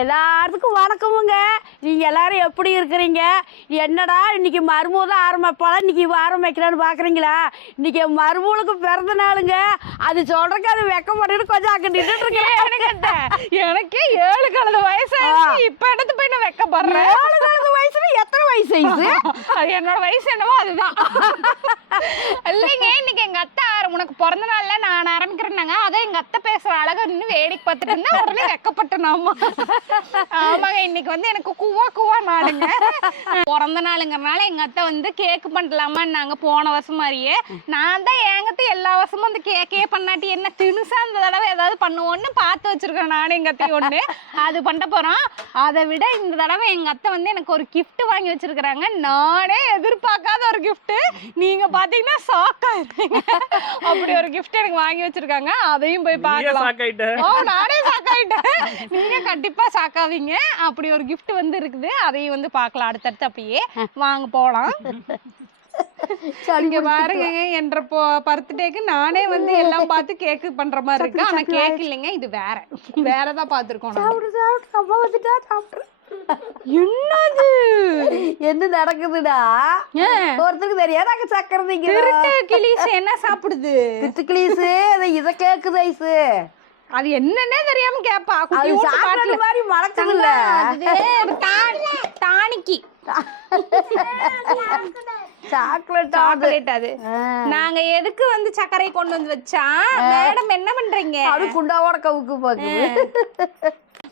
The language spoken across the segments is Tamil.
எல்லாத்துக்கும் வணக்கமுங்க. நீங்க எல்லாரும் எப்படி இருக்கிறீங்க? என்னடா இன்னைக்கு மருமூல ஆரம்பிப்பாளா, இன்னைக்கு ஆரம்பிக்கலான்னு பாக்குறீங்களா? இன்னைக்கு மருமூலுக்கு பிறந்த நாளுங்க. அது சொல்றதுக்கு அது வெக்கப்பட்டு கொஞ்சம் அக்கட்டிட்டு இருக்கேன். எனக்கே 7 கலந்த வயசு இப்ப எடுத்து போய் நான் வெக்கப்படுறேன். 7 கலந்த வயசுல எத்தனை வயசு? என்னோட வயசு என்னவோ அதுதான். இல்லைங்க, இன்னைக்கு எங்க அத்தை உனக்கு பிறந்த நாள்ல நான் ஆரம்பிக்கிறேன்னாங்க. அதான் எங்க அத்தை பேசுற அழகா நின்று வேடிக்கை பார்த்துட்டு இருந்தா உடனே வெக்கப்பட்டேன். ஆமாங்க, இன்னைக்கு வந்து எனக்கு கூவா நாடுங்க. பிறந்த நாளுங்கிறனால எங்க அத்தை வந்து கேக் பண்ணலாமா நாங்க போன வருஷம் மாதிரியே. நான் தான் எங்கத்த எல்லா வருஷமும் அந்த கேக்கே பண்ணாட்டி என்ன திணுசா அந்த தடவை ஏதாவது பண்ணுவோன்னு பார்த்து வச்சிருக்கேன். நானும் எங்க அத்தையும் ஒண்ணு அது பண்ண போறோம். அதை விட இந்த தடவை எங்க அத்தை வந்து எனக்கு ஒரு கிஃப்ட் வாங்கி வச்சிருக்கிறாங்க. நானே எதிர்பார்க்காத ஒரு கிஃப்ட். நீங்க பாத்தீங்கன்னா ஷாக் ஆயிருப்பீங்க. அப்படி ஒரு கிஃப்ட் எனக்கு வாங்கி வச்சிருக்காங்க. அதையும் போய் பார்க்கலாம். நானே ஷாக் ஆயிட்டேன். நீங்க கண்டிப்பா ஷாக் ஆவீங்க. அப்படி ஒரு கிஃப்ட் வந்து இருக்குது. அதையும் வந்து பார்க்கலாம் அடுத்தடுத்து. அப்படியே வாங்க போலாம். இங்க பாருங்க, என்ற பர்த்டேக்கு நானே வந்து எல்லாம் பார்த்து கேக்கு பண்ற மாதிரி இருக்கு. ஆனா கேக் இல்லைங்க, இது வேறதான் பாத்துருக்கோம். என்னது என்ன நடக்குதுடா? ஒருத்தருக்கு தெரியாது அங்க சக்கரை கிளீஸ் என்ன சாப்பிடுது? திட்டு கிளீஸ் இத கேக்குது ஐசு. அது என்னன்னே தெரியாம கேப்பா. அது சாப்பிடுற மாதிரி மணக்குதுல்ல. டானிக்கி சாக்லேட். அது நாங்க எதுக்கு வந்து சர்க்கரை கொண்டு வந்து வச்சா மேடம் என்ன பண்றீங்க? அது குண்டாவோட கவுக்கு பாக்கு.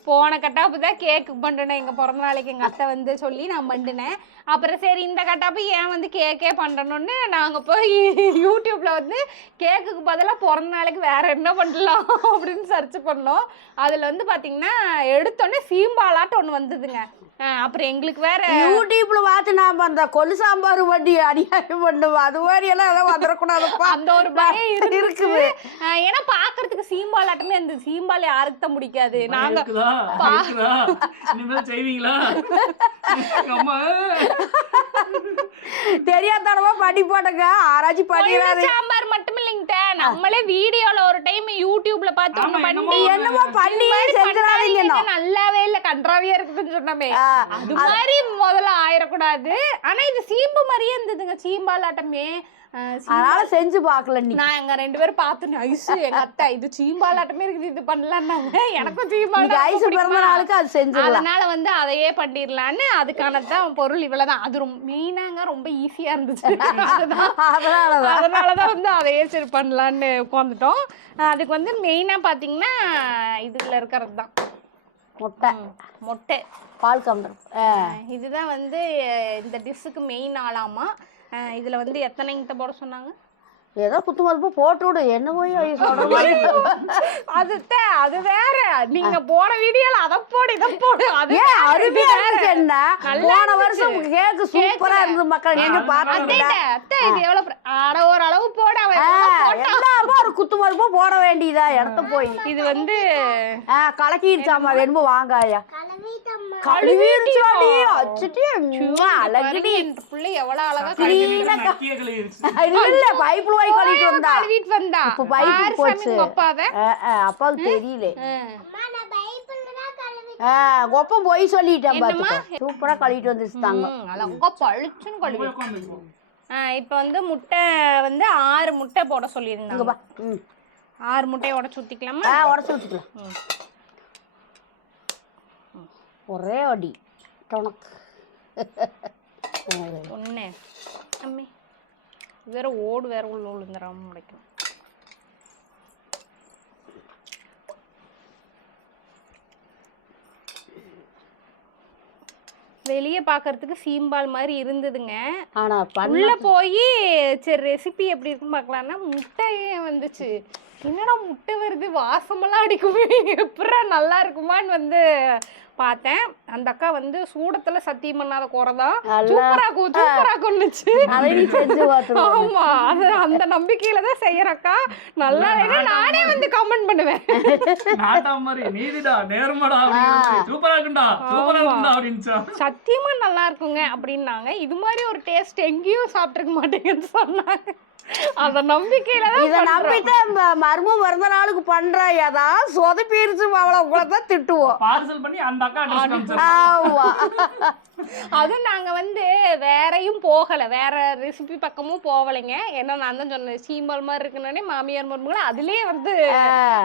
போன கட்டாப்பு தான் கேக்கு பண்ணுனேன். எங்க பிறந்த நாளைக்கு எங்க அத்தை வந்து சொல்லி நான் பண்ணினேன். அப்புறம் சரி இந்த கட்டாப்பு ஏன் வந்து கேக்கே பண்ணணும்னு நாங்க போய் யூடியூப்ல வந்து கேக்குக்கு பதிலாக பிறந்த நாளைக்கு வேற என்ன பண்ணலாம் அப்படின்னு சர்ச் பண்ணோம். அதுல வந்து பாத்தீங்கன்னா எடுத்தோடனே சீம்பாலாட்டு ஒண்ணு வந்ததுங்க. அப்புறம் எங்களுக்கு வேற யூடியூப்ல பார்த்து நாம அந்த கொள்ளு சாம்பார் வண்டி அநியாயம் பண்ணுவோம். அது மாதிரி எல்லாம் எல்லாம் வந்துடக்கூடாதுப்பா. அந்த ஒரு பயம் இருக்குது. ஏன்னா பாக்குறதுக்கு சீம்பாலாட்டமே அந்த சீம்பால் யாருக்கு தான் பிடிக்காது. நாங்க தெரியாதனமா பண்ணி போட்டங்க. ஆராய்ச்சி பண்ணிடுறாரு. சாம்பார் மட்டும் இல்லைங்க, நம்மளே வீடியோல ஒரு டைம் யூடியூப்ல பார்த்து ஒண்ணு பண்ணி என்னமோ பண்ணி செஞ்சுறாதீங்க. நல்லாவே இல்ல, கன்றாவியா இருக்குதுன்னு சொன்னமே. அது மாதிரி முதல்ல ஆயிடக்கூடாது. ஆனா இது சீம்பு மாதிரியே இருந்ததுங்க, சீம்பாலாட்டமே. அதனால செஞ்சு பாக்கல. நான் எங்க 2 பேரும் பார்த்தோம். ஐசு எங்க அத்தை இது சீம்பாலாட்டமே இருக்குது, இது பண்ணலான்னாங்க. எனக்கும் சீம்பால் ஐசு பிறந்த நாளுக்கு அது செஞ்சிடலாம். அதனால வந்து அதையே பண்ணிடலான்னு அதுக்கானதான் பொருள் இவ்வளவுதான். அது ரொம்ப மெயினாங்க, ரொம்ப ஈஸியா இருந்துச்சு. அதனாலதான் வந்து அதையே சரி பண்ணலான்னு உட்காந்துட்டோம். அதுக்கு வந்து மெயினா பாத்தீங்கன்னா இதுல இருக்கிறது தான் மொட்டை பால் கம்பர். இதுதான் வந்து இந்த டிஷ்ஷுக்கு மெயின் ஆளாமா. இதுல வந்து எத்தனைங்கிட்ட போட சொன்னாங்க? ஏதோ குத்து மதிப்பு போட்டு விடு. என்ன போய் அது வேற. நீங்க போன வீடியோல அத போடு இத போடு. அது அருமையா இருக்கு. என்ன போன வருஷம் கேக் சூப்பரா இருந்தது மக்கள். நீங்க பாத்தீங்க அத்தை இது எவ்வளவு அட ஒரு அளவு போட எல்லாமே ஒரு குத்து மதிப்பு போட வேண்டியதா இடத்த போய். இது வந்து கலக்கிடுச்சாமா. வேணுமோ வாங்காயா கழுவிடுச்சாடி. அச்சடி அழகுடி. இந்த புள்ள எவ்வளவு அழகா இல்ல பைப்ல போய் கழுவிட்டு வந்தா. இப்ப பைப் போச்சு. அப்பாவுக்கு தெரியல. ஒப்பம் போய் சொல்லிட்டேன் பாத்துக்க. சூப்பரா கழுவிட்டு வந்துருச்சுட்டாங்க. அழகா பளிச்சுன்னு கழுவி. இப்ப வந்து முட்டை வந்து 6 முட்டை போட சொல்லியிருந்தாங்க. 6 முட்டையை உடச்சு ஊத்திக்கலாமா? உடச்சு ஊத்திக்கலாம். ஒரே அடி டொனக்கு ஒண்ணு. அம்மி வேற ஓடு வேற உள்ள விழுந்துடாம முடிக்கும். வெளியே பாக்குறதுக்கு சீம்பால் மாதிரி இருந்ததுங்க. ஆனா உள்ள போய் சரி ரெசிபி எப்படி இருக்குன்னு பாக்கலாம்னா முட்டையே வந்துச்சு. என்னடா முட்டை வருது, வாசமெல்லாம் அடிக்குமே, எப்படா நல்லா இருக்குமான்னு வந்து பார்த்தேன். அந்த அக்கா வந்து சூடத்துல சத்தியம் பண்ணாத குறைதான் நல்லா. சூப்பரா கொண்டுச்சு. அதை நீ செஞ்சு பார்த்துக்கோ. ஆமா, அது அந்த நம்பிக்கையில தான் செய்யறக்கா. நல்லா இல்லைன்னா நானே வந்து கமெண்ட் பண்ணுவேன். நாட்டா மாதிரி நீதிடா நேர்மடா சூப்பரா இருக்குண்டா சூப்பரா இருக்குண்டா அப்படின்ச்சா. சத்தியமா நல்லா இருக்குங்க அப்படின்னாங்க. இது மாதிரி ஒரு டேஸ்ட் எங்கேயும் சாப்பிட்டுருக்க மாட்டேங்குன்னு சொன்னாங்க. அந்த நம்பிக்கையில தான் இதை நம்பித்தான் மர்மம் பிறந்த நாளுக்கு பண்ற ஏதாவது சொதப்பிருச்சு அவளை உங்களதான் திட்டுவோம். பார்சல் பண்ணி அந்த அக்கா அட்ரஸ் காமிச்சாங்க. ஆமா. அதுவும் நாங்க வந்து வேறையும் போகல, வேற ரெசிபி பக்கமும் போகலைங்க. ஏன்னா நான் தான் சொன்னேன் சீம்பால் மாதிரி இருக்குன்னே மாமியார் மருமகளும் அதுலயே வந்து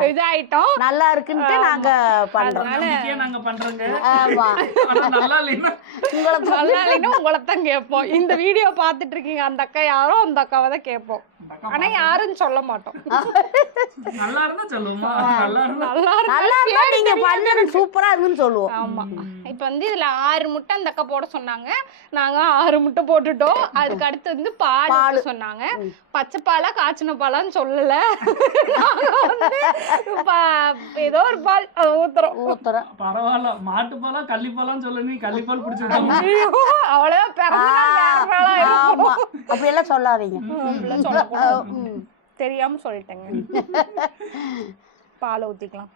இதாயிட்டோம். நல்லா இருக்குன்ட்டு நாங்க பண்றோம். நம்பிக்கையா நாங்க பண்றோங்க. ஆமா. ஆனா நல்லா இல்லைன்னா உங்களை நல்லா இல்லைன்னா உங்களைத்தான் கேட்போம். இந்த வீடியோ பார்த்துட்டு இருக்கீங்க அந்த அக்கா யாரோ, அந்த அக்காவை தான் கேட்போம். ஆனா யாருன்னு சொல்ல மாட்டோம். நல்லா இருந்தா சொல்லுவோமா, நல்லா இருந்தா நல்லா இருந்தா நீங்க பண்ணது சூப்பரா இருக்குன்னு சொல்லுவோம். ஆமா. இப்ப வந்து இதுல 6 முட்டை அந்த அக்கா போட சொன்னாங்க. நாங்க 6 முட்டை போட்டுட்டோம். அதுக்கு அடுத்து வந்து பால் ஊத்த சொன்னாங்க. பச்சை பாலா காய்ச்சின பாலான்னு சொல்லல. ஏதோ ஒரு பால் ஊத்துறோம். பரவாயில்ல. மாட்டு பாலா கள்ளிப்பாலான்னு சொல்ல, நீ கள்ளிப்பால் பிடிச்சிருக்காங்க. அவ்வளவு ஆமா. அப்படி எல்லாம் சொல்லாதீங்க. தெரியாம சொல்லிட்டேங்க. பாலை ஊத்திக்கலாம்.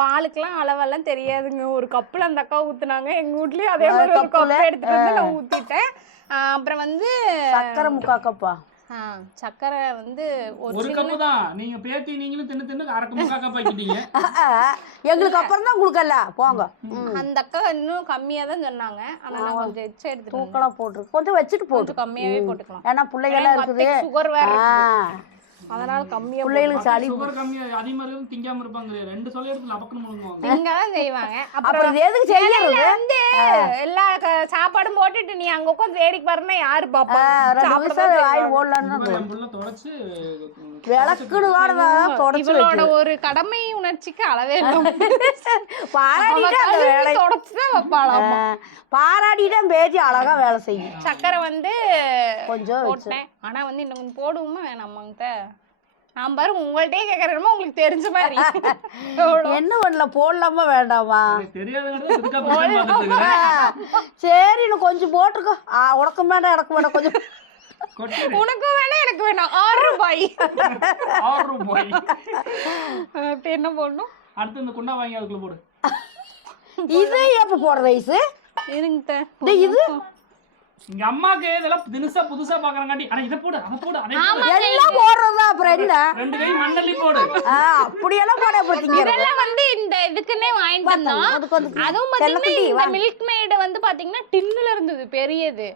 பாலுக்கெல்லாம் அளவெல்லாம் தெரியாதுங்க. ஒரு கப்புல அந்த அக்கா ஊத்துனாங்க. எங்க வீட்லயும் அதே மாதிரி ஒரு கப் எடுத்துட்டு வந்து நான் ஊத்திட்டேன். அப்புறம் வந்து சக்கரை 3/4 கப்பா. சக்கரை வந்து ஒரு கப்பு தான். நீங்க பேத்தி நீங்களும் தின்னு தின்னு அரை கப் ஆக்கிட்டீங்க. எங்களுக்கு அப்புறம் தான் கொடுக்கல போங்க. அந்த அக்கா இன்னும் கம்மியா தான் சொன்னாங்க. ஆனா நான் கொஞ்சம் எச்சா எடுத்துட்டு தூக்கலாம் போட்டு கொஞ்சம் வச்சுட்டு போட்டு கம்மியாவே போட்டுக்கலாம். ஏன்னா பிள்ளைகள்லாம் இருக்குது. சுகர் வேற அதனால கம்மியா பிள்ளைகளுக்கு சளி சுகர் கம்மியா அதே மாதிரி திங்காம இருப்பாங்க. 2 சொல்ல எடுத்து லபக்குன்னு முழுங்குவாங்க. இங்க தான் செய்வாங்க. அப்புறம் எதுக்கு செய்யறது வந்து எல்லா சாப்பாடும் போட்டுட்டு நீ அங்க உட்கார்ந்து வேடிக்கை பாருன்னா யாரு பாப்பா? தொடச்சு விளக்குடுவாடதான் தொடச்சு இவளோட ஒரு கடமை உணர்ச்சிக்கு அளவே பாராட்டிதான் பேசி அழகா வேலை செய்யும். சக்கரை வந்து கொஞ்சம் போட்டேன். ஆனா வந்து இன்னும் கொஞ்சம் போடுவோமா வேணாமாங்கிட்ட நான் பாரு உங்கள்கிட்டயே கேட்கறேன். உங்களுக்கு தெரிஞ்ச மாதிரி என்ன பண்ணல போடலாமா வேண்டாமா சரி இன்னும் கொஞ்சம் போட்டுருக்கோ. உனக்கு வேண்டாம் எனக்கு வேண்டாம் கொஞ்சம். உனக்கும் வேணாம் எனக்கு வேணாம். 6 ரூபாய். இப்ப என்ன போடணும்? அடுத்து இந்த குண்டா வாங்கி அதுக்குள்ள போடு. இது எப்ப போடுற வயசு இருங்க. இது இங்க அம்மாக்கு இதெல்லாம் தினுசா புதுசா பாக்குறாங்காட்டி அட இத போடு அத போடு எல்லாம் போடுறதா அப்புறம் என்ன 2 கை மண்ணல்லி போடு. அப்படியெல்லாம் போட போறீங்க. இதெல்லாம் வந்து இந்த இதுக்குன்னே வாங்கிட்டு வந்தோம். அதுவும் பாத்தீங்கன்னா இந்த மில்க் மேட் வந்து பாத்தீங்கன்னா டின்னுல இருந்தது பெரியது.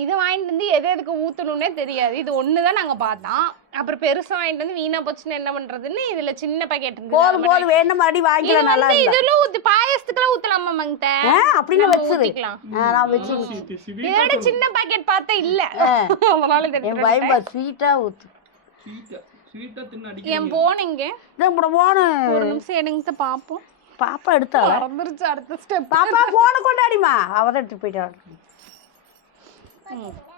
இது வாங்கிட்டு வந்து எது எதுக்கு ஊத்தணும்னே தெரியாது. இது ஒண்ணுதான் நாங்க பார்த்தோம். அப்புறம் பெருசா வாங்கிட்டு வந்து வீணா போச்சுன்னு என்ன பண்றதுன்னு இதுல சின்ன பாக்கெட் இருக்கு. போதும் போதும் வேணும் மறுபடியும் வாங்கிக்கலாம். நல்லா இருக்கு. இதெல்லாம் ஊத்தி பாயசத்துக்குலாம் ஊத்தலாமா மங்கட்ட? அப்படியே வச்சிரலாம். நான் வச்சு இதோட சின்ன பாக்கெட் பார்த்தா இல்ல. அதனால என் வைபா ஸ்வீட்டா ஊத்து. ஸ்வீட்டா தின்னு அடிக்க. ஏன் போனீங்க? நான் போன ஒரு நிமிஷம் எடுங்க பாப்போம். பாப்பா எடுத்தா மறந்துருச்சு. அடுத்த ஸ்டெப் பாப்பா போன கொண்டாடிமா அவதான் எடுத்து போயிட்டா.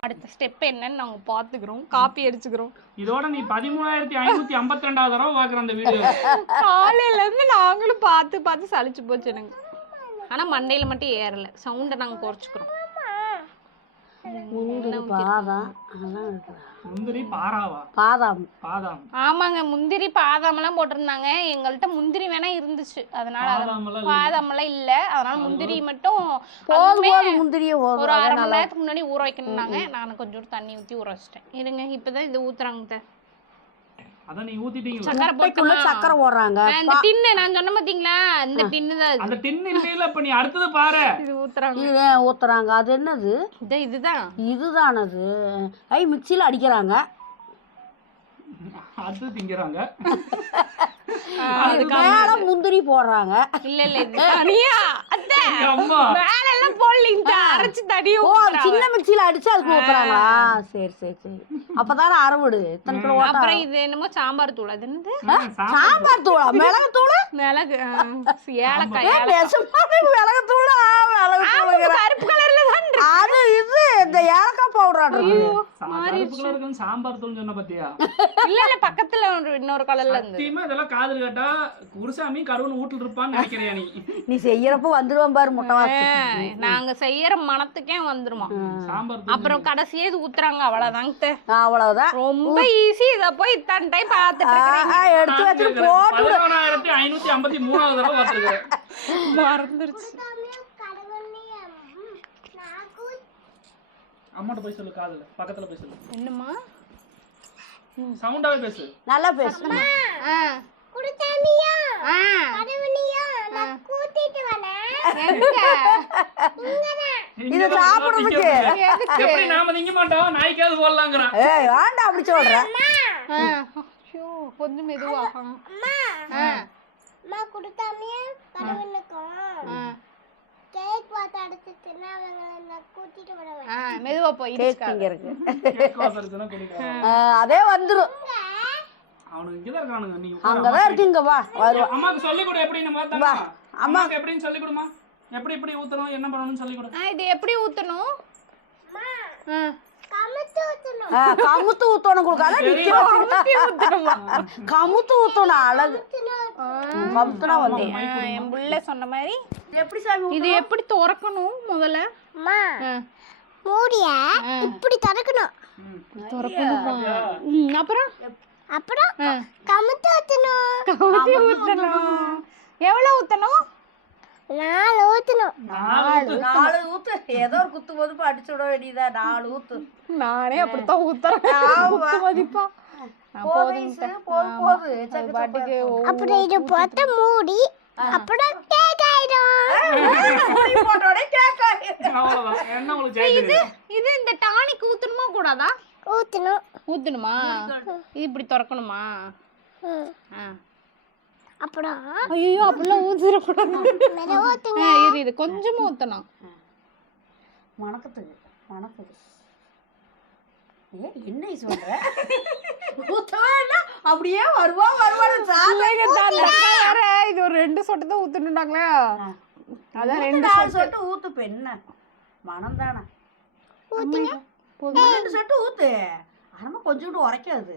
அடுத்த ஸ்டெப் என்னன்னு நாங்க பாத்துக்கிறோம். காப்பி அடிச்சுக்கிறோம். இதோட நீ 13,552வது தடவை பாக்குற அந்த வீடியோ. காலையில இருந்து நாங்களும் பார்த்து பார்த்து சலிச்சு போச்சு எனக்கு. ஆனா மண்டையில மட்டும் ஏறல. சவுண்ட நாங்க குறைச்சுக்கிறோம். முந்திரி பாராவா? பாதாம். பாதாம். ஆமாங்க முந்திரி பாதாம் எல்லாம் போட்டிருந்தாங்க. எங்கள்கிட்ட முந்திரி வேணா இருந்துச்சு. அதனால பாதாம் எல்லாம் இல்ல. அதனால முந்திரி மட்டும் முந்திரியே ஒரு 1/2 மணி நேரத்துக்கு முன்னாடி ஊற வைக்கணும்னாங்க. நான் கொஞ்சம் தண்ணி ஊத்தி ஊற வச்சிட்டேன். இருங்க இப்பதான் இது ஊத்துறாங்க. அத நீ ஊத்திட்டீங்களா? சக்கரை போட்டுள்ள சக்கரை போடுறாங்க. இந்த டின்னு நான் சொன்ன பாத்தீங்களா? இந்த டின்னு தான். அந்த டின்னு இல்ல. இப்ப நீ அடுத்து பாரு. இது ஊத்துறாங்க. இது ஊத்துறாங்க. அது என்னது? இதுதான். இதுதான் அது. ஐ மிக்ஸில அடிக்கறாங்க. அது திங்கறாங்க. அதுக்கு மேல முந்திரி போடுறாங்க. இல்ல இல்ல இது தனியா. அத்தை அம்மா மேல எல்லாம் போடலீங்க. அரைச்சு தடியோ. சின்ன மிக்ஸில அடிச்சு அதுக்கு ஊத்துறாங்க. சரி சரி சரி. அப்பதானே அரைவிடு. இத்தனை கிலோ ஓட்டா. அப்புறம் இது என்னமோ சாம்பார் தூள். அது என்னது? சாம்பார் தூளா? மிளகு தூள்? மிளகு ஏலக்காய். மிளகு தூள். மிளகு தூள். கருப்பு கலர்ல தான் இருக்கு. அது இது இந்த ஏலக்காய் பவுடர் சாம்பார் கருப்புக்குள்ள இருக்குன்னு சாம்பார் தூள் சொன்ன பத்தியா? இல்ல பக்கத்துல இன்னொரு கலர்ல இருந்து சத்தியமா இதெல்லாம் காதுல கேட்டா குருசாமி கருவுன்னு வீட்டுல இருப்பான்னு நினைக்கிறியா நீ? நீ செய்யறப்ப வந்துருவான் பாரு முட்டை. நாங்க செய்யற மனத்துக்கே வந்துருமா. சாம்பார் தூள் அப்புறம் கடைசியே இது ஊத்துறாங்க அவ்வளவுதாங்க. அவ்வளவுதான். ரொம்ப ஈஸி. இத போய் இத்தனை டைம் பார்த்துட்டு இருக்கேன். எடுத்து வச்சுட்டு போட்டு 11,553வது தடவை பார்த்துருக்கேன். மறந்துருச்சு. அம்மாட்ட போய் சொல்லு, காதுல பக்கத்துல போய் சொல்லு. என்னம்மா சவுண்டாவே பேசு. நல்லா பேசு. குடுத்தாமியா கடவுளியா நான் கூட்டிட்டு வரேன். எங்க இது சாப்பிடுறதுக்கு எப்படி நாம திங்க மாட்டோம், நாய்க்காவது போடலாங்கறான். ஏய் வேண்டாம் அப்படி சொல்றேன். ஐயோ கொஞ்சம் மெதுவா. அம்மா அம்மா குடுத்தாமியா கடவுளுக்கு கேக் வாட்ட அடிச்சிட்டுனா அவங்க நான் கூட்டிட்டு வரேன். மெதுவா போய் கேக் இங்க இருக்கு. கேக் வாசல்னா குடிக்கலாம். அதே வந்துரும். அவனுக்கு இங்க தான் இருக்கானுங்க. நீ அங்கதான் இருக்குங்க. வா வருவா. அம்மாக்கு சொல்லி கொடு எப்படின்னு மாத்தாமா. அம்மாக்கு எப்படின்னு சொல்லி கொடுமா. எப்படி ஊத்தணும் என்ன பண்ணணும்னு சொல்லி கொடு. இது எப்படி ஊத்தணும்? கமுத்து ஊத்தணும். கமுத்து ஊத்தணும் கொடுக்காத நிக்க ஊத்தணுமா? கமுத்து ஊத்தணும் அழகு. கமுத்துனா வந்து என் புள்ள சொன்ன மாதிரி எப்படி சாமி இது எப்படி திறக்கணும் முதல்ல? அம்மா மூடிய இப்படி திறக்கணும். திறக்கணுமா? அப்புறம் அப்புறம் கமுத்து ஊத்தணும். கமுத்தி ஊத்தணும். எவ்வளவு ஊத்தணும்? 4 ஊத்தணும். 4 ஊத்து. ஏதோ ஒரு குத்து மதிப்பு அடிச்சு விட வேண்டியதா. 4 ஊத்து. நானே அப்படித்தான் ஊத்துறேன். குத்து மதிப்பா பாட்டுக்கு அப்புறம் இது போட்டு மூடி அப்புறம் கேக் ஆயிடும். அவ்வளவுதான். என்ன உங்களுக்கு ஜெயிக்குது. இது இந்த டானிக் ஊத்தணுமா கூடாதா? ஊத்தணும். ஊத்தணுமா? இது இப்படி திறக்கணுமா? அப்புறம் ஐயோ அப்படிலாம் ஊத்திடக்கூடாது. மெதுவா ஊத்துங்க. இது கொஞ்சமா ஊத்தணும். மணக்கத்துக்கு மணக்குது. என்ன சொல்ற? ஊத்தவே இல்ல அப்படியே வருவான்னு இது ஒரு 2 சொட்டு தான் ஊத்தணும்னாங்களே. அதான் 2 சொட்டு ஊத்து. பெண்ண மனம் தானே. 2 சொட்டு ஊத்து. ஆனா கொஞ்சம் உரைக்காது.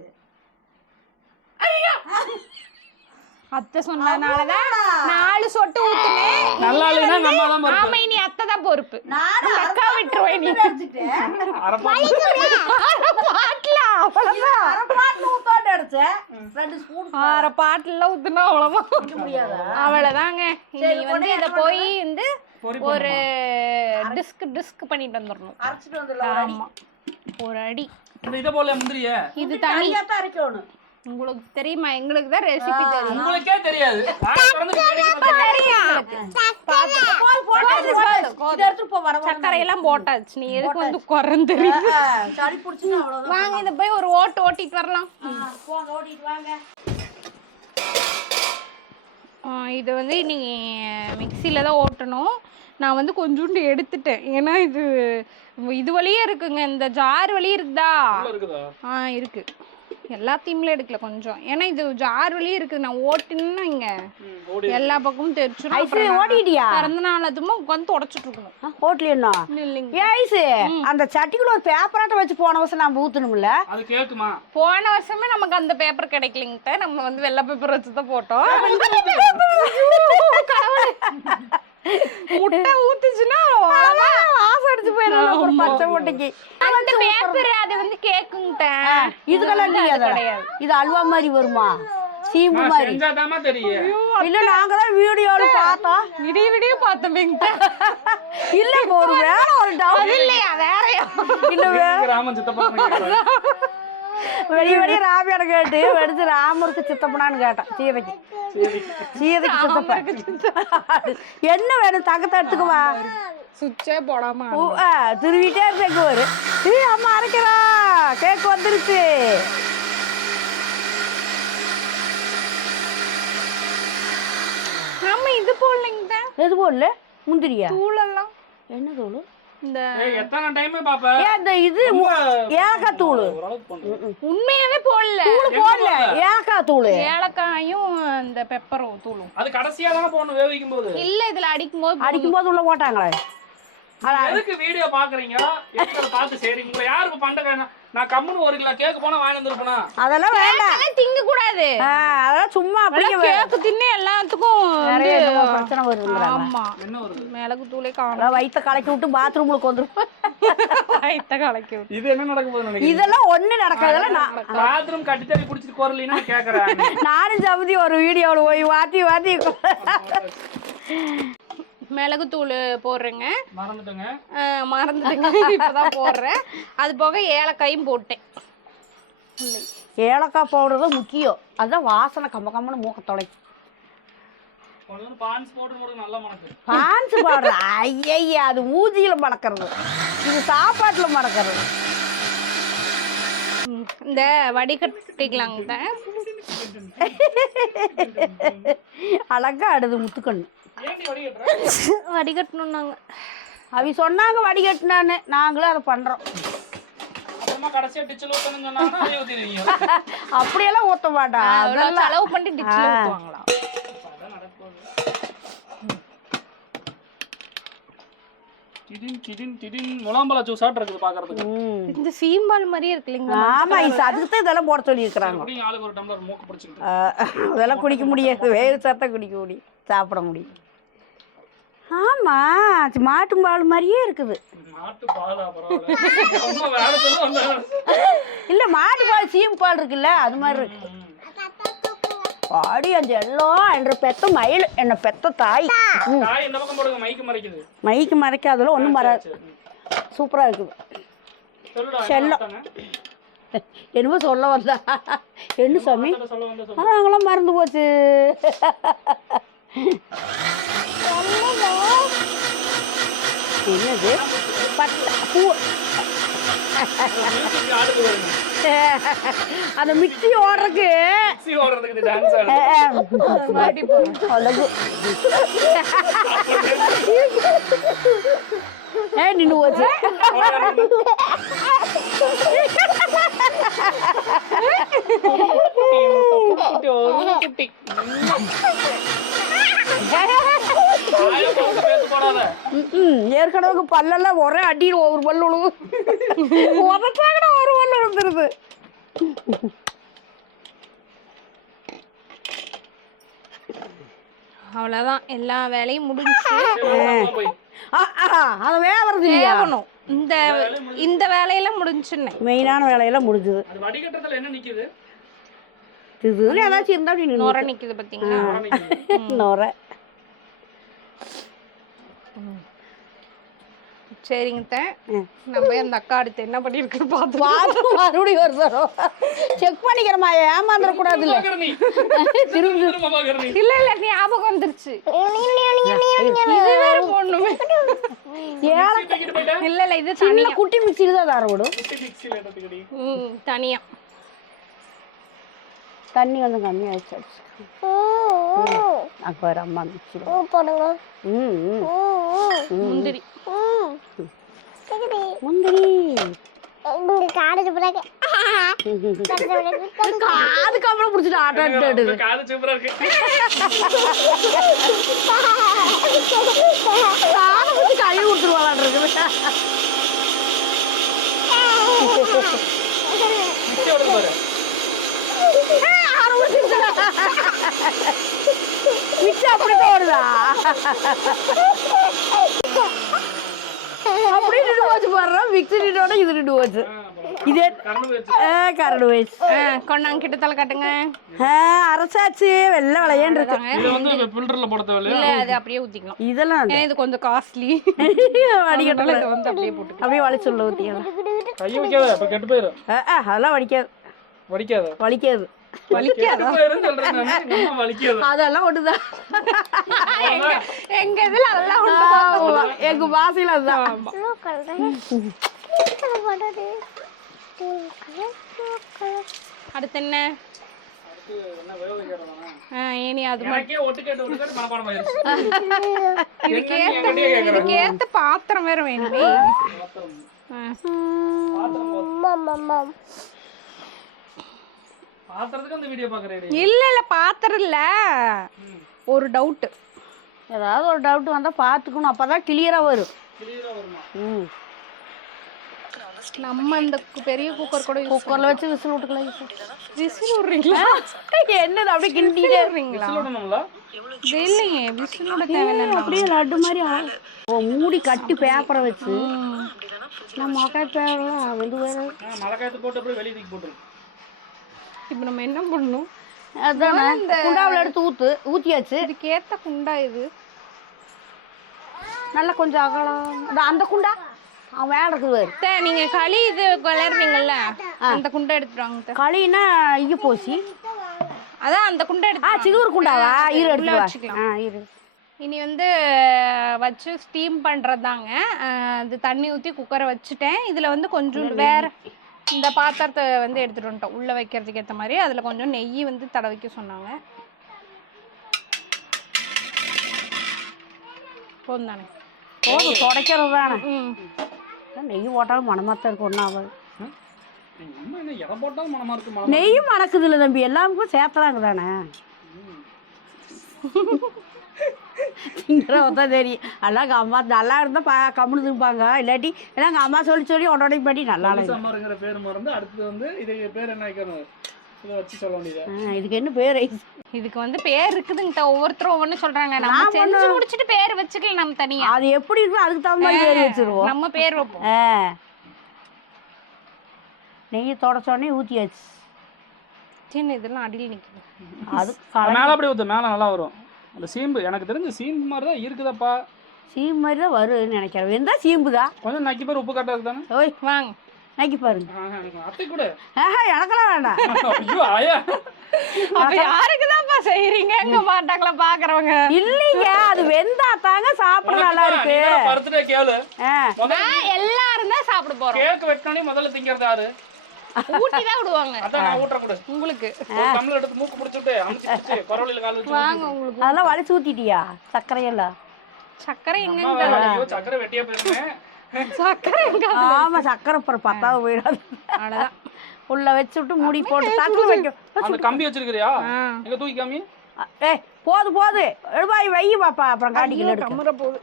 அத்தை சொன்னதுனாலதான் 4 சொட்டு ஊத்துனேன். நல்லா இல்லைன்னா நம்ம தான் பொறுப்பு. ஆமா இனி அத்தை தான் பொறுப்பு. நானும் அக்கா விட்டுருவேன் நீ. அரை பாட்டில ஊத்துனா அவ்வளவுதான். அவ்வளவுதாங்க. இனி வந்து இத போய் வந்து ஒரு டிஸ்க் பண்ணிட்டு வந்துடணும். அரைச்சிட்டு வந்துடலாம். ஆமா ஒரு அடி. இத போல முந்திரிய இது தனியா தான் அரைக்கணும். உங்களுக்கு தெரியுமா? எங்களுக்கு தான் ரெசிபி தெரியும். உங்களுக்கே தெரியாது. சக்கரை எல்லாம் போட்டாச்சு. நீ எதுக்கு வந்து குறந்து தெரியுது? சளி புடிச்சுனா அவ்வளவுதான். வாங்க இத போய் ஒரு ஓட்டிட்டு வரலாம். போங்க ஓட்டிட்டு வாங்க. இது வந்து நீங்க மிக்சியில தான் ஓட்டணும். நான் வந்து கொஞ்சோண்டு எடுத்துட்டேன். ஏன்னா இது வழியே இருக்குங்க. இந்த ஜார் வழியே இருக்குதா? இருக்கு. எல்லாத்தையுமே எடுக்கல கொஞ்சம். ஏன்னா இது ஜார் வழியே இருக்குது. நான் ஓட்டினா இங்க எல்லா பக்கமும் தெரிச்சிடும். ஓடிட்டியா? பிறந்த நாள் அதுமா உட்காந்து தொடச்சிட்டு இருக்கணும். ஓட்டலையா? இல்லைங்க. ஐசு அந்த சட்டிக்குள்ள ஒரு பேப்பராட்ட வச்சு போன வருஷம் நம்ம ஊத்தணும்ல. அது கேக்குமா? போன வருஷமே நமக்கு அந்த பேப்பர் கிடைக்கலங்க. நம்ம வந்து வெள்ளை பேப்பர் வச்சு தான் போட்டோம். முட்டை ஊத்துச்சுன்னா ஆசை அடிச்சு போயிடும் ஒரு பச்சை முட்டைக்கு. அந்த பேப்பர் அது வந்து கேக்குங்க. இதுக்கெல்லாம் கிடையாது. இது அல்வா மாதிரி வருமா? சீம்பு மாதிரி செஞ்சாதாமா தெரியும். இல்ல நாங்க தான் வீடியோல பார்த்தோம். விடிய பார்த்தோமேங்க. இல்ல ஒரு வேற ஒரு டவுட் இல்லையா? வேறயா? இல்ல ராமன் சித்தப்பா வெளிய ராமியான கேட்டு எடுத்து ராமருக்கு சித்தப்பனான்னு கேட்டான். சீதைக்கு சித்தப்பா. என்ன வேணும்? தங்கத்தை எடுத்துக்குவா. சுவிட்சே போடாம திருவிட்டே கேக்கு வரும். அம்மா அரைக்கிறா. கேக்கு வந்துருச்சு. ஆமா இது போடலைங்க. எது போடல? முந்திரியா? தூளெல்லாம் என்ன தூள்? இந்த எத்தனை டைம் பாப்பா? இந்த இது ஏலக்காய் தூள். உண்மையாவே போடல. தூள் போடல. ஏலக்காய் தூள். ஏலக்காயும் இந்த பெப்பரும் தூளும். அது கடைசியா தான போணும் வேவிக்கும் போது. இல்ல இதுல அடிக்கும் போது உள்ள போட்டாங்களே. எதுக்கு வீடியோ பாக்குறீங்க? எதுக்கு பார்த்து செய்றீங்க? உங்களை யாருக்கு பண்ட நான் கம்முன்னு 1 கிலோ கேக் போனா வாங்கி வந்துருப்பேனா? அதெல்லாம் வேண்டாம். அதெல்லாம் திங்க கூடாது. அதெல்லாம் சும்மா அப்படியே கேக்கு தின்னு எல்லாத்துக்கும் நிறைய என்னமோ பிரச்சனை வருதுங்கிறாங்க. ஆமா. என்ன வருது? மிளகு தூளே காணும். அதான் வயித்தை கலக்கி விட்டு பாத்ரூமுக்கு வந்துரும். வயித்த கலக்கி விட்டு. இது என்ன நடக்க போகுது நினைக்கிறீங்க? இதெல்லாம் ஒண்ணு நடக்காதெல்லாம் நான் பாத்ரூம் கட்டி தள்ளி குடிச்சிட்டு கோரலினா கேக்குறேன். நானும் சமதி ஒரு வீடியோவில் போய் வாத்தி மிளகு தூள் போடுறேங்க. மறந்துட்டேங்க. மறந்துட்டுங்க. இப்பதான் போடுறேன். அது போக ஏலக்காயும் போட்டேன். ஏலக்காய் பவுடர் தான் முக்கியம். அதுதான் வாசனை கம்மன்னு மூக்க தொலைக்கும். பான்ஸ் போட்டு நல்லா மணக்கு. பான்ஸ் பவுடர் ஐயா அது ஊதியில மணக்கிறது, இது சாப்பாட்டுல மணக்கிறது. இந்த வடிகட்டிக்கலாங்க. அழகா அடுது முத்துக்கண்ணு ஏன் வடிகட்டுற? வடிகட்டணும் நாங்க. அவி சொன்னாங்க வடிகட்டினான்னு, நாங்களும் அதை பண்றோம். அப்புறமா கடைசியா டிச்சில் ஊத்தணும்னு சொன்னாங்கன்னா அதை ஊத்திடுவீங்க. அப்படியெல்லாம் ஊத்த மாட்டா. அதெல்லாம் செலவு பண்ணி டிச்சில் ஊத்துவாங்களா? திடீன் முலாம்பழ ஜூஸ் ஆட்டு இருக்குது பாக்குறதுக்கு. இந்த சீம்பால் மாதிரியே இருக்கு இல்லைங்க. ஆமா அதுக்கு தான் இதெல்லாம் போட சொல்லி இருக்கிறாங்க. அப்படியே ஆளுக்கு ஒரு டம்ளர் மூக்கு பிடிச்சிக்கிட்டு அதெல்லாம் குடிக்க முடியாது, வேறு சத்தம் குடிக்க முடியும், சாப்பிட முடியும். ஆமா மாட்டு பால் மாதிரியே இருக்குது. மாட்டு பாலா? பரவாயில்ல. அம்மா வேற சொல்லுவாங்க. இல்ல மாட்டு பால் சீம் பால் இருக்குல்ல அது மாதிரி இருக்கு. பாடி அந்த எல்லாம் என்ற பெத்த மயில் என்ன பெத்த தாய். தாய் இந்த பக்கம் போடுங்க, மைக்கு மறைக்குது. மைக்கு மறைக்காதெல்லாம் ஒன்றும் மறாது. சூப்பரா இருக்குது. சொல்லுடா. செல்லம் என்னமோ சொல்ல வந்தா என்ன சாமி? சொல்ல வந்த நாங்களாம் மறந்து போச்சு. என்னது பட்டை பூ? ஆடுது வருங்க. அந்த மிக்சி ஓடுறதுக்கு மிக்ஸி ஓடுறதுக்கு டான்ஸ் ஆடுது. மாட்டி போறோம். அழகு. நின்று போச்சு. குட்டி ஏற்கனவே பல்லெல்லாம் ஒரே அடியில் ஒரு பல்லு விழுவு, உதச்சாங்கட ஒரு பல்லு விழுந்துருது. அவ்வளவுதான், எல்லா வேலையும் முடிஞ்சு. அதை வேவறது வேகணும். இந்த வேலையெல்லாம் முடிஞ்சுன்னு மெயினான வேலையெல்லாம் முடிஞ்சுது. அது வடிகட்டத்துல என்ன நிக்குது? இதுன்னு ஏதாச்சும் இருந்தா நுர நிக்குது பாத்தீங்களா? நுர. சரிங்க, நம்ம அந்த அக்கா அடுத்து என்ன பண்ணிருக்கு பார்த்து மறுபடியும் ஒரு தரம் செக் பண்ணிக்கிறமா, ஏமாந்துடக்கூடாது. இல்ல திரும்பி இல்ல இல்ல ஞாபகம் வந்துருச்சு. இது வேற போடணுமே. இல்ல இல்ல இது சின்ன குட்டி மிக்சியில தான் தர விடும். தனியா தண்ணி வந்து கம்மியாயிடுச்சு. அப்ப அம்மா மிக்சி முந்திரி முந்திரி காடு காது கம்பளம் பிடிச்சிட்டு ஆட்டாடுது. காது சூப்பரா இருக்கு. காதை பிடிச்சி கழுவி கொடுத்துருவாளான் இருக்குது. மிக்ஸி ஓடுது பாரு. மிக்சி அப்படிதான் ஓடுதா? அப்படி நின்று போச்சு பாரு. மிக்சி நின்றோட இது நின்று போச்சு. இதே கரடு வயசு கொண்டாங்க கிட்ட தலை காட்டுங்க. அரசாச்சு வெள்ளை விளையாண்டு இருக்காங்க. இது வந்து ஃபில்டர்ல போட தேவையில்ல. இல்ல அது அப்படியே ஊத்திக்கலாம். இதெல்லாம் இது கொஞ்சம் காஸ்ட்லி. வடிகட்டல இது வந்து அப்படியே போட்டு அப்படியே வலிச்சுள்ள ஊத்திக்கலாம். கை வைக்காத, அப்ப கெட்டு போயிடும். அதெல்லாம் வலிக்காது. வலிக்காத? வலிக்காது. அதெல்லாம் ஒண்ணுதான். எங்க இதுல அதெல்லாம் எங்க பாசையில அதுதான். அடுத்து என்ன? ஏனி அது இதுக்கு ஏத்த பாத்திரம் வேற வேணுமே. இல்ல இல்ல பாத்திரம் இல்ல, ஒரு டவுட். ஏதாவது ஒரு டவுட் வந்தா பாத்துக்கணும், அப்பதான் கிளியரா வரும். ம் நம்ம இந்த பெரிய குக்கர் கூட குக்கரில் வச்சு விசில் விட்டுக்கலாம். விசில் விடுறீங்களா? என்னது அப்படியே கிண்டிட்டே விடுறீங்களா? விடணும்ல இல்லையே விசிலோட தேவையில்லை. அப்படியே லட்டு மாதிரி ஆகும். ஓ மூடி கட்டி பேப்பரை வச்சு நான் மொக்காய் பேப்பர் வந்து வேறு மழைக்காயத்து போட்டு அப்படியே வெளியே தூக்கி போட்டுரு. இப்போ நம்ம என்ன பண்ணணும்? அதானே குண்டாவில் எடுத்து ஊற்றியாச்சு. இதுக்கேற்ற குண்டா இது நல்லா கொஞ்சம் அகலம் அந்த குண்டா அவன் வேலை இருக்குது. நீங்க களி இது விளையாடுறீங்கல்ல அந்த குண்டை எடுத்துட்டு வாங்க. களின்னா ஐயோ போசி அதான் அந்த குண்டை எடுத்து சிறுவர் குண்டாவா இரு உள்ள எடுத்து வச்சுக்கலாம். இரு. இனி வந்து வச்சு ஸ்டீம் பண்ணுறதாங்க. அது தண்ணி ஊற்றி குக்கரை வச்சுட்டேன். இதில் வந்து கொஞ்சம் வேற இந்த பாத்திரத்தை வந்து எடுத்துகிட்டு வந்துட்டோம் உள்ளே வைக்கிறதுக்கு ஏற்ற மாதிரி. அதில் கொஞ்சம் நெய் வந்து தடவைக்க சொன்னாங்க. போதும் தானே? போதும் துடைக்கிறது தானே. ம் நெய் போட்டாலும் மனமாத்தான் இருக்கும் ஒன்றும் ஆகாது. என்ன எதை போட்டாலும் மனமா இருக்கு. நெய்யும் மணக்குது இல்லை தம்பி, எல்லாருக்கும் சேர்த்துறாங்க தானே. தான் தெரியும் எல்லாம் எங்கள் அம்மா நல்லா இருந்தால் கம்முன்னு இருப்பாங்க. இல்லாட்டி ஏன்னா எங்கள் அம்மா சொல்லி ஒன்றோடையும் பண்ணி நல்லா அம்மாங்கிற பேர் மறந்து அடுத்தது வந்து இது பேர் என்ன வைக்கணும் இதை வச்சு சொல்ல வேண்டியது. இதுக்கு என்ன பேர்? இதுக்கு வந்து பேர் இருக்குதுங்கிட்ட ஒவ்வொருத்தரும் ஒவ்வொன்று சொல்கிறாங்க. நம்ம செஞ்சு முடிச்சுட்டு பேர் வச்சுக்கலாம் நம்ம தனியாக. அது எப்படி இருக்கும் அதுக்கு தகுந்த மாதிரி பேர் வச்சுருவோம். நம்ம பேர் வைப்போம். நெய்யை தொடச்சோடனே ஊற்றியாச்சு. சின்ன இதெல்லாம் அடியில் நிற்குது. அது மேலே அப்படி ஊற்று, மேலே நல்லா வரும். அந்த சீம்பு எனக்கு தெரிஞ்ச சீம்பு மாதிரி தான் இருக்குதாப்பா. சீம்பு மாதிரி தான் வரும்னு நினைக்கிறேன். வெந்தா சீம்புதா கொஞ்சம் நக்கி பாரு, உப்பு கரெக்டாக இருக்குதானே. ஓய் வாங்க நக்கி பாருங்க. அத்தை கூட எனக்கெல்லாம் வேண்டாம். ஐயோ ஆயா யாருக்குதான்ப்பா செய்யறீங்க? எங்க மாட்டாங்களா பாக்குறவங்க? இல்லைங்க அது வெந்தா தாங்க சாப்பிட நல்லா இருக்கு. பர்த்டே கேளு எல்லாரும் தான் சாப்பிட போறோம். கேக் வெட்டனே முதல்ல திங்கிறது யாரு? ஊட்டி தான் விடுவாங்க. அதான் நான் ஊட்ற கூட உங்களுக்கு தமிழ் எடுத்து மூக்கு பிடிச்சிட்டு அமுச்சு பரவலில கால வச்சு வாங்க. உங்களுக்கு அதெல்லாம் வலிச்சு ஊத்திட்டியா சர்க்கரையெல்லாம்? சக்கரை எங்க? ஐயோ சக்கரை வெட்டியா போயிருந்தேன். சக்கரை எங்க? ஆமா சக்கரை அப்புறம் பத்தாவது போயிடாது. அவ்வளவுதான். உள்ள வச்சு விட்டு மூடி போட்டு தட்டு வைக்கும். அந்த கம்பி வச்சிருக்கிறியா? எங்க தூக்கி காமி. போது எழுபாய் வை பாப்பா அப்புறம் காட்டிக்கல கம்முற போகுது.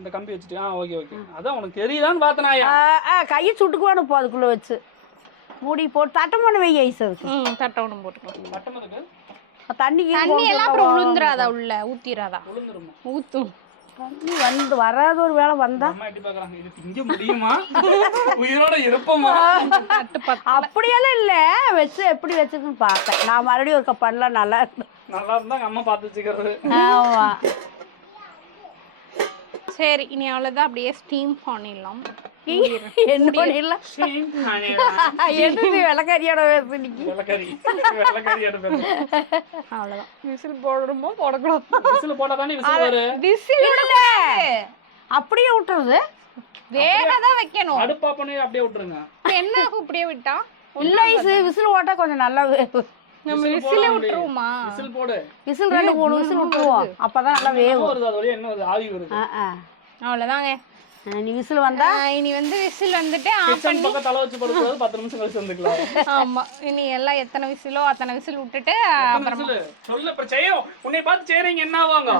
இந்த கம்பி வச்சிட்டியா? Okay okay. அதான் உனக்கு தெரியுதான்னு பார்த்தனாயா. கையை சுட்டுக்குவானு போ அதுக்குள்ள வச்சு மூடி போட்டு தட்டமான வை ஐஸ் அதுக்கு. தட்டவணும் போட்டுக்கலாம். பட்டமதுக்கு தண்ணி எல்லாம் அப்புறம் உளுந்துராதா? உள்ள ஊத்திராதா? உளுந்துருமா? ஊத்தும். தண்ணி வந்து வராத ஒரு வேளை வந்தா அம்மா எட்டி பார்க்கறாங்க. இது திங்க முடியுமா? உயிரோட இருப்போமா? அப்படியெல்லாம் இல்ல வச்சு எப்படி வச்சுக்குன்னு பார்த்தேன். நான் மறுபடியும் ஒரு பண்ணலாம் நல்லா இருக்கும். நல்லா இருந்தா அம்மா பார்த்து வச்சுக்கிறது. ஆமா சரி இனி அவ்வளவுதான். அப்படியே ஸ்டீம் பண்ணிடலாம். என்ன பண்ணிடலாம்? விளக்கரியோட வெள்ளக்கறி வெள்ளக்கறியோட பேரு. அவ்வளவுதான். விசில் போடணுமோ போடக்கூடாது? விசில் போட்டாதானே விசில் வரும். விசில் இல்ல அப்படியே விட்டுறது. வேகதான் வைக்கணும். அடுப்பா பண்ணி அப்படியே விட்டுருங்க. என்ன இப்படியே விட்டா? இல்ல விசில் ஓட்டா கொஞ்சம் நல்லா நம்ம விசிலே விட்டுருவோமா? விசில் போடு. விசில் 2-3 விசில் விட்டுருவோம். அப்பதான் நல்லா வேகும். வருது அது வழியா என்ன வருது? ஆவி வருது. அவ்வளவுதாங்க. நீ விசில் வந்தா இனி வந்து விசில் வந்துட்டு ஆஃப் கிச்சன் பண்ணி பக்கம் தலை வச்சு படுக்கிறது 10 நிமிஷம் கழிச்சு வந்துக்கலாம். ஆமா இனி எல்லாம் எத்தனை விசிலோ அத்தனை விசில் விட்டுட்டு அப்புறம் சொல்லு அப்புறம் செய்யும். உன்னை பார்த்து செய்றீங்க என்ன ஆவாங்க?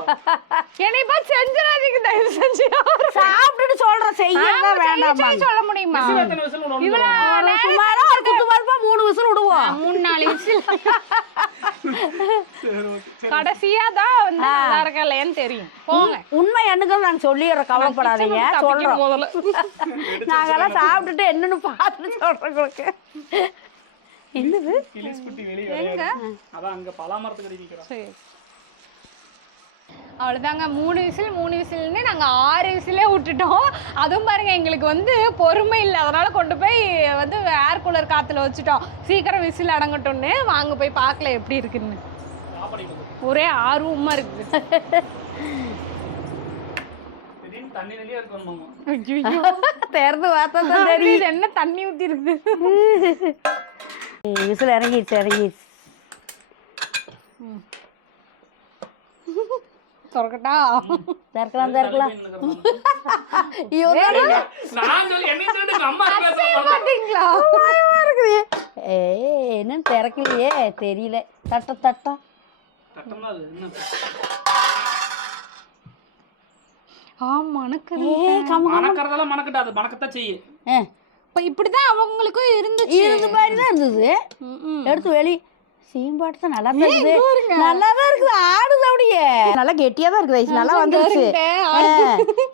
என்னை பார்த்து செஞ்சிடாதீங்க தயவு செஞ்சு. சாப்பிட்டுட்டு சொல்றேன் செய்யறதா வேண்டாமா சொல்ல முடியுமா? விசில் எத்தனை விசில் விடணும்? சுமாரா ஒரு குத்து பருப்பா 3 விசில் விடுவோம். 3-4 விசில். கடைசியா தான் வந்து நல்லா இருக்கா இல்லையான்னு தெரியும். போங்க. உண்மை என்னங்க நான் சொல்லிடுறேன், கவலைப்படாதீங்க. சொல்றோம் முதல்ல நாங்கெல்லாம் சாப்பிட்டுட்டு என்னன்னு பார்த்துட்டு சொல்றோம் உங்களுக்கு. என்னது கிளிஸ் குட்டி வெளிய விளையாடு. அதான் அங்க பலாமரத்துக்கு அடி நிக்கிறோம். சரி அவ்வளோதாங்க. 3 விசில்னு நாங்கள் 6 விசிலே விட்டுட்டோம். அதுவும் பாருங்க எங்களுக்கு வந்து பொறுமை இல்லை, அதனால கொண்டு போய் வந்து ஏர் கூலர் காற்றுல வச்சுட்டோம். சீக்கிரம் விசில் அடங்கட்டும்னு. வாங்க போய் பார்க்கல எப்படி இருக்குன்னு. ஒரே ஆர்வமா இருக்குது. திடீர்னு தண்ணி நிறைய இருக்கணும் மாமா. திறந்து பார்த்தா தான் தெரியும் என்ன தண்ணி ஊற்றி இருக்குது. விசில் இறங்கிடுச்சு. திறக்கட்டா? திறக்கலாம். நான் சொல்லி என்ன சொல்லிட்டு அம்மா பேசுறாங்க. பாத்தீங்களா? என்னன்னு திறக்கலையே தெரியல. தட்டா கட்டமா அது என்ன? மணக்குது. மணக்கறதெல்லாம் மணக்கட்டா, அது மணக்கத்தான் செய்யும். இப்ப இப்படிதான் அவங்களுக்கும் இருந்துச்சு. இருந்த மாதிரி தான் இருந்தது. எடுத்து வெளி சீம்பாட்டு தான் நல்லா தான் இருக்குது. நல்லா தான் இருக்குது. ஆடுது அப்படியே நல்லா கெட்டியா தான் இருக்குது. நல்லா வந்துருச்சு.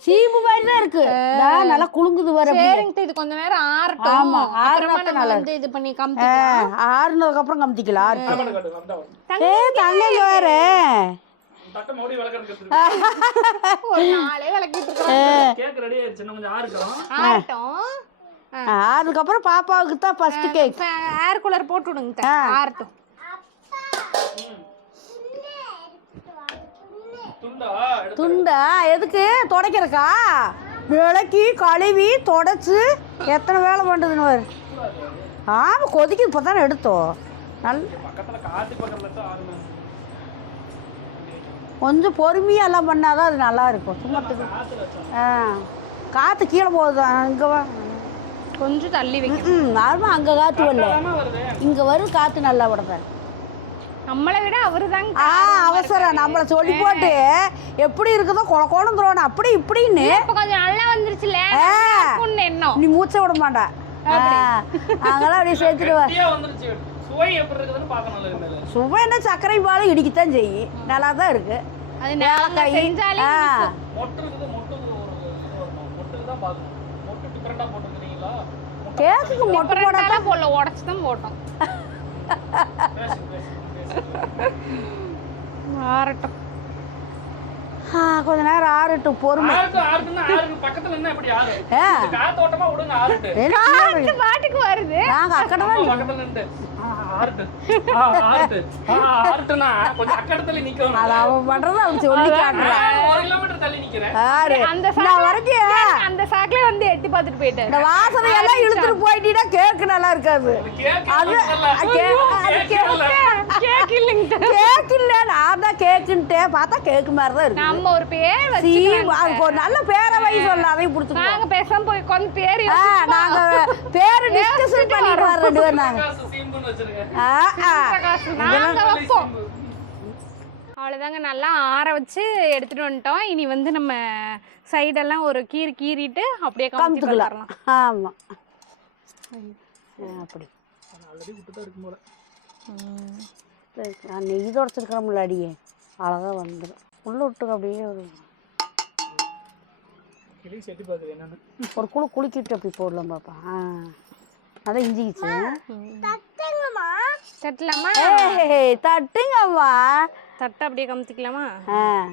சீம்பு மாதிரி தான் இருக்கு. நல்லா குலுங்குது வர. சரிங்க, இது கொஞ்ச நேரம் ஆறட்டும். ஆமா, அப்புறமா ஆறுனதுக்கு நம்ம வந்து இது பண்ணி கம்மிக்கலாம். ஆறுனதுக்கு அப்புறம் கம்மிக்கலாம். தங்க வேற தட்டை மூடி விளக்கறதுக்கு ஒரு நாளே விளக்கிட்டு இருக்கோம். கேக் ரெடி ஆயிடுச்சு, இன்னும் கொஞ்சம் ஆறட்டும். ஆறட்டும். அதுக்கப்புறம் பாப்பாவுக்கு தான் ஃபர்ஸ்ட் கேக். ஏர் கூலர் போட்டு விடுங்க. ஆறட்டும். துண்டா எதுக்கு? துடைக்கிறக்கா? விளக்கி கழுவி தொடச்சு எத்தனை வேலை பண்ணுறதுன்னு வரு. ஆமாம், கொதிக்கு இப்போ தானே எடுத்தோம். கொஞ்சம் பொறுமையாக எல்லாம் பண்ணாதான் அது நல்லா இருக்கும். சும்மா காற்று கீழே போகுது. அங்கே கொஞ்சம் தள்ளி வைக்கணும். ஆமாம், அங்கே காற்று வரல, இங்கே வரும் காற்று நல்லா விடுறேன். நம்மளை விட அவருதாங்க அவசரம். நம்மளை சொல்லி போட்டு எப்படி இருக்குதோ கோணம் தரோணும் அப்படி இப்படின்னு. இப்ப கொஞ்சம் நல்லா வந்துருச்சுல என்ன நீ மூச்சை விட மாட்டா. அங்கெல்லாம் அப்படியே சேர்த்துடுவா. சுவை என்ன சர்க்கரை பாலும் இடிக்கத்தான் செய்யும். நல்லா தான் இருக்கு. அது ஏலக்காய் கேக்குக்கு மொட்டை போட போடல, உடச்சு தான் போட்டோம். ஆறட்டும். கொஞ்ச நேரம் ஆறட்டும். பொறுமை. பக்கத்துல என்ன இப்படி ஆறு ஆ. காத்தோட்டமா விடுங்க, ஆறட்டு. காத்து பாட்டுக்கு வருது. நாங்க அக்கடமா பக்கத்துல நின்று ஆறட்டு ஆறட்டு ஆறட்டுனா கொஞ்சம் அக்கடத்துல நிக்கணும். அது அவன் பண்றது அவன் சொல்லி காட்டுறான். 1 கிலோமீட்டர் தள்ளி நிக்கிறேன். ஆறு அந்த நான் வரைக்கும் அந்த சாக்குல வந்து எட்டி பார்த்துட்டு போயிட்டேன். இந்த வாசனை எல்லாம் இழுத்துட்டு போயிட்டீங்கன்னா கேக்கு நல்லா இருக்காது. அது கேக் இல்லைங்க. கேக் இல்ல, நான் தான் கேக்குன்ட்டே பார்த்தா கேக்கு மாதிரி தான் இருக்கு. நம்ம ஒரு பேர் வச்சுக்கலாம். அதுக்கு ஒரு நல்ல பேரை வை சொல்ல, அதையும் பிடிச்சிக்கோ. நாங்க பேசாம போய் கொஞ்சம் பேர் நாங்க பேரு டிஸ்கஷன் பண்ணிட்டு வர 2 பேர் நாங்க. சீம்புன்னு வச்சிருக்கேன். அவ்வளோதாங்க, நல்லா ஆற வச்சு எடுத்துட்டு வந்துட்டோம். இனி வந்து நம்ம சைடெல்லாம் ஒரு கீறிட்டு அப்படியே கமுத்துக்கலாம். ஆமா, அப்படி ஆல்ரெடி விட்டு தான் இருக்கும் போல. நான் நெய் தொடச்சிருக்கிறோம்ல அடியே, அழகாக வந்துடும். உள்ள விட்டுக்க அப்படியே ஒரு செட்டி பார்க்குது என்னன்னு. ஒரு குலுக்கிட்டு அப்படி போடலாம் பாப்பா. அதான் இஞ்சிச்சு. தட்டலாமா? தட்டுங்கம்மா. தட்டை அப்படியே கமுத்திக்கலாமா?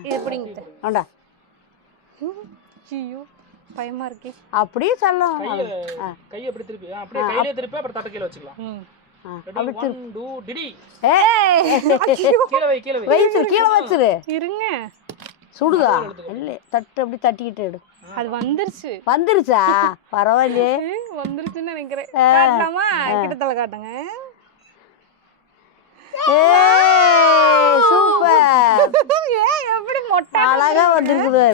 இது பிடிங்க. வேண்டா, ஐயோ பயமா இருக்கே. அப்படியே சொல்லலாம். கை அப்படி திருப்பி, அப்படியே கையிலே திருப்பி அப்புறம் தட்டை கீழ வச்சுக்கலாம். கீழே வச்சிரு. இருங்க, சுடுதா? இல்ல, தட்டு அப்படி தட்டிக்கிட்டு எடு. அது வந்துருச்சா? பரவாயில்லையே, வந்துருச்சுன்னு நினைக்கிறேன். காட்டலாமா? கிட்டத்தல காட்டுங்க. சூப்பர். எப்படி மொட்டை அழகா வந்துருக்குது.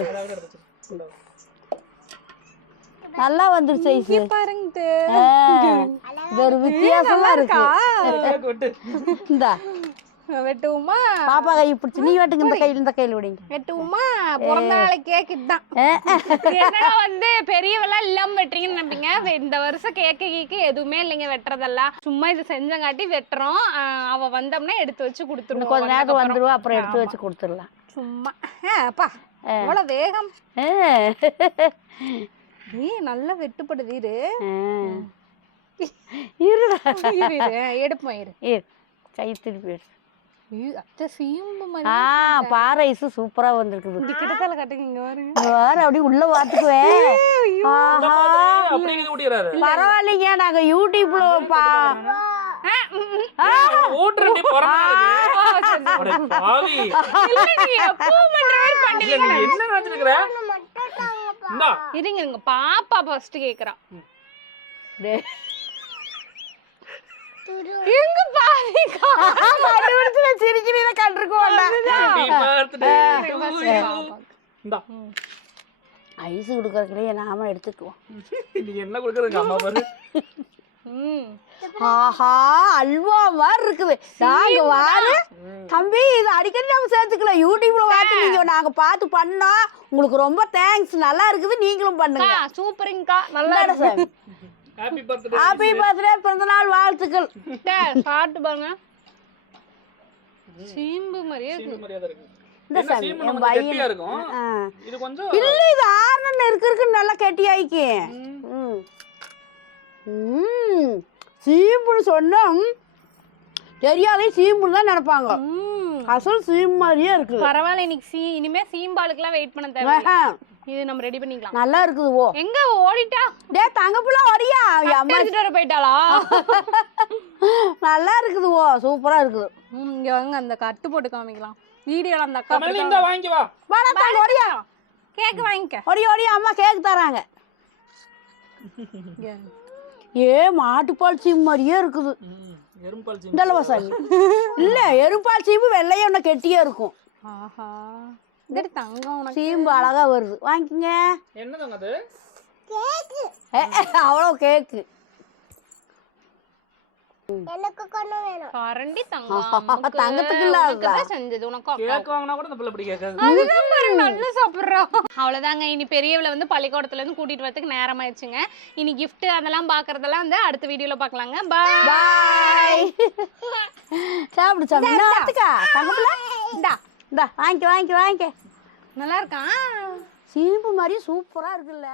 நல்லா வந்துருச்சு. பாருங்க, ஒரு வித்தியாசமா இருக்கு. இந்தா வெட்டுவோமா? பாப்பா கை பிடிச்சி நீ வெட்டுங்க. இந்த கையில விடுங்க. வெட்டுவோமா? பிறந்த நாளை கேக் இதுதான். என்னடா வந்து பெரியவெல்லாம் இல்லாம வெட்டுறீங்கன்னு நினைப்பீங்க. இந்த வருஷம் கேக்கு எதுவுமே இல்லைங்க, வெட்டுறதெல்லாம் சும்மா இது செஞ்சங்காட்டி வெட்டுறோம். அவ வந்தோம்னா எடுத்து வச்சு கொடுத்துருவோம். கொஞ்ச நேரம் வந்துருவா, அப்புறம் எடுத்து வச்சு கொடுத்துடலாம். சும்மா அப்பா எவ்வளவு வேகம். நல்லா வெட்டுப்படுது. எடுப்போம். கை திருப்பி பாறை சூப்பரா வந்திருக்குது. கிட்டத்தல கட்டுங்க அப்படி உள்ள பாத்துக்குவேன். பரவாயில்லைங்க, நாங்க யூடியூப்ல இருங்க. பாப்பா ஃபர்ஸ்ட் கேக்குறான். எங்க பாருங்க, சிரிக்கிறீங்க கண்டிருக்கோம். ஐஸ் கொடுக்கறதுலயே நாம எடுத்துக்குவோம். நீங்க என்ன கொடுக்கறதுங்க? அம்மா பாரு, ம் ஆஹா அல்வா மாதிரி இருக்குது. நாங்க வாரு தம்பி இது அடிக்கடி நம்ம சேர்த்துக்கலாம். யூடியூப்ல பார்த்து நீங்க நாங்க பார்த்து பண்ணோம். உங்களுக்கு ரொம்ப தேங்க்ஸ். நல்லா இருக்குது. நீங்களும் பண்ணுங்க. சூப்பருங்கக்கா நல்லா இந்தாடா sir. Happy birthday. Happy birthday பிறந்தநாள் வாழ்த்துக்கள். சாப்பிட்டு பாருங்க. சீம்பு மாதிரியே இருக்கு. மரியாதை இருக்கு. இந்த என்ன சாமி சீமு என் நமக்கு பையன் கெட்டியா இருக்கும். ஆ. இது கொஞ்சம் இல்ல இது ஆறுன்னு இருக்குன்னு நல்லா கெட்டியாயிக்கு. சீம்புன்னு சொன்னா தெரியாதே சீம்புன்னு தான் நினைப்பாங்க. அசல் சீம்பு மாதிரியே இருக்கு. பரவாயில்ல இன்னைக்கு இனிமே சீம்பாலுக்குலாம் வெயிட் பண்ண தேவை. இது நம்ம ரெடி பண்ணிக்கலாம். நல்லா இருக்குது. ஓ எங்க ஓடிட்டா? டேய் தங்க புள்ள ஓடியா? அம்மா எடுத்துட்டு வர போயிட்டாளா? நல்லா இருக்குது. ஓ சூப்பரா இருக்குது. இங்க வாங்க அந்த கட்டு போட்டு காமிக்கலாம். வீடியோல அந்த அக்கா கமலி இந்த வாங்கி வா. வாடா தங்க ஓடியா. கேக் வாங்கிக்க. ஓடி அம்மா கேக் தராங்க. ஏ மாட்டுப்பால் சீம்பு மாதிரியே இருக்குது. எறும்பால் சீமு. இந்த சாமி இல்ல எருப்பால் சீம்பு வெள்ளைய ஒண்ணு கெட்டியா இருக்கும். ஆஹா இந்த தங்கம் உனக்கு சீம்பு அழகா வருது. வாங்கிக்கங்க. என்னதுங்க அது? அவ்வளோ கேக்கு. எனக்கு கொண்டு வேணும். கரண்டி தங்கம் தங்கத்துக்கு இல்ல உனக்கு செஞ்சது உனக்கு அக்கா. கேக் வாங்கினா கூட இந்த பிள்ளை இப்படி கேட்காது. அதுதான் பாருங்க நல்லா சாப்பிடுறோம். அவ்வளவுதாங்க. இனி பெரியவளை வந்து பள்ளிக்கூடத்துல இருந்து கூட்டிட்டு வரதுக்கு நேரம் ஆயிடுச்சுங்க. இனி கிஃப்ட் அதெல்லாம் பாக்குறதெல்லாம் வந்து அடுத்த வீடியோல பாக்கலாங்க. பாய் பாய். சாப்பிடு சாமி. என்ன ஆத்துக்கா தங்கப்புல? இந்தா இந்தா வாங்கிக்க. நல்லா இருக்கா? சீம்பு மாதிரி சூப்பரா இருக்குல்ல.